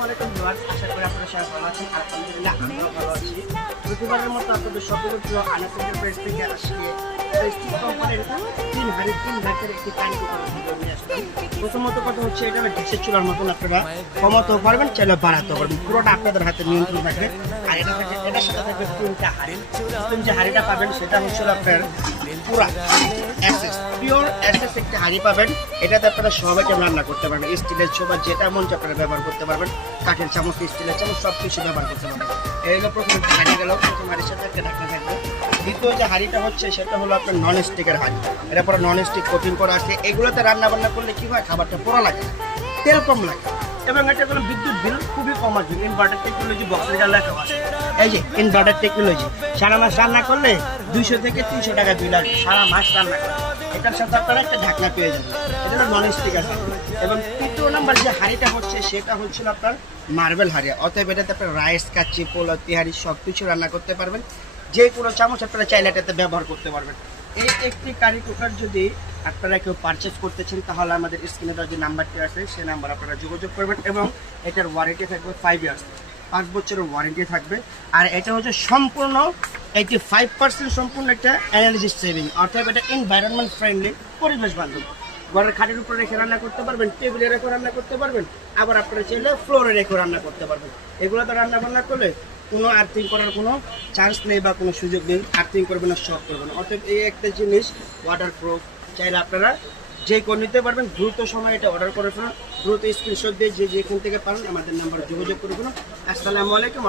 আসসালামু আলাইকুম ভিউয়ার্স, আশা করি আপনারা সবাই ভালো আছেন। আলহামদুলিল্লাহ আমরাও ভালো আছি। প্রতিবারের মতো আপনাদের সকলের প্রিয় আনাস এন্টারপ্রাইজ থেকে আজকে প্রেস্টিজ কোম্পানির 3 হাড়ি 3 ভাগের একটি কারি কুকার ভিডিও নিয়ে আসলাম। প্রথমত কথা হচ্ছে এটা গ্যাসের চুলার মতন আপনারা কমাতেও পারবেন, চাইলে বাড়াতেও পারবেন, পুরোটা আপনাদের হাতে নিয়ন্ত্রণ থাকবে। আর এটার সাথে থাকবে 3টা হাড়ি। প্রথম যে হাড়িটা পাবেন সেটা হচ্ছে আপনার পুরা এসএস পিওর এসএস একটি হাড়ি পাবেন। এটাতে আপনারা সবাইকে রান্না করতে পারবেন, স্টিলের ছোবা যেটা মন চায় আপনারা ব্যবহার করতে পারবেন, কাঠের চামচ স্টিলের চামচ সব কিছু ব্যবহার করতে পারবেন। এই হলো প্রথম হাড়ি গেল, প্রথম হাড়ির সাথে একটা ঢাকনা থাকবে। দ্বিতীয় যে হাড়িটা হচ্ছে সেটা হলো আপনার নন স্টিকের হাড়ি। এটা পরে নন স্টিক কোটিং করা আছে। এগুলোতে রান্না বান্না করলে কি হয়, খাবারটা পোড়া লাগে না, তেল কম লাগে, এবং এটা কোনো বিদ্যুৎ বিল খুবই কম আসবে। ইনভার্টার টেকনোলজি বক্সের যা লেখা আছে, এই যে ইনভার্টার টেকনোলজি, সারা মাস রান্না করলে 200 থেকে 300 টাকা বিল আসবে সারা মাস রান্না করে। এটার সাথে আপনারা একটা ঢাকনা পেয়ে যাবেন, এটা হলো নন স্টিক আছে। এবং তৃতীয় নাম্বার যে হাঁড়িটা হচ্ছে সেটা হচ্ছিল আপনার মার্বেল হাঁড়ি। অতএব এটাতে আপনার রাইস, কাচ্চি, পোলাও, তিহারি সব কিছু রান্না করতে পারবেন। যে কোনো চামচ আপনারা চাইলে এটাতে ব্যবহার করতে পারবেন। এই একটি কারি কুকার যদি আপনারা কেউ পারচেস করতেছেন তাহলে আমাদের স্ক্রিনে যে নাম্বারটি আছে সেই নাম্বার আপনারা যোগাযোগ করবেন। এবং এটার ওয়ারেন্টি থাকবে 5 ইয়ার্স, 5 বছরের ওয়ারেন্টি থাকবে। আর এটা হচ্ছে সম্পূর্ণ 85% সম্পূর্ণ একটা এনার্জি সেভিং, অর্থাৎ এটা এনভায়রনমেন্ট ফ্রেন্ডলি, পরিবেশ বান্ধব। ঘরের খাটের উপরে রেখে রান্না করতে পারবেন, টেবিলে রেখে রান্না করতে পারবেন, আবার আপনারা চাইলে ফ্লোরে রেখে রান্না করতে পারবেন। এগুলোতে রান্না বান্না করলে কোনো আর্থিং করার কোনো চান্স নেই বা কোনো সুযোগ নেই, আর্থিং করবে না, শক করবে না। অর্থাৎ এই একটা জিনিস ওয়াটার প্রুফ, চাইলে আপনারা যে করে নিতে পারবেন। দ্রুত সময় এটা অর্ডার করে ফেলুন, দ্রুত স্ক্রিনশট দিয়ে যে যেখান থেকে পারেন আমাদের নাম্বারে যোগাযোগ করে ফেলুন। আসসালামু আলাইকুম।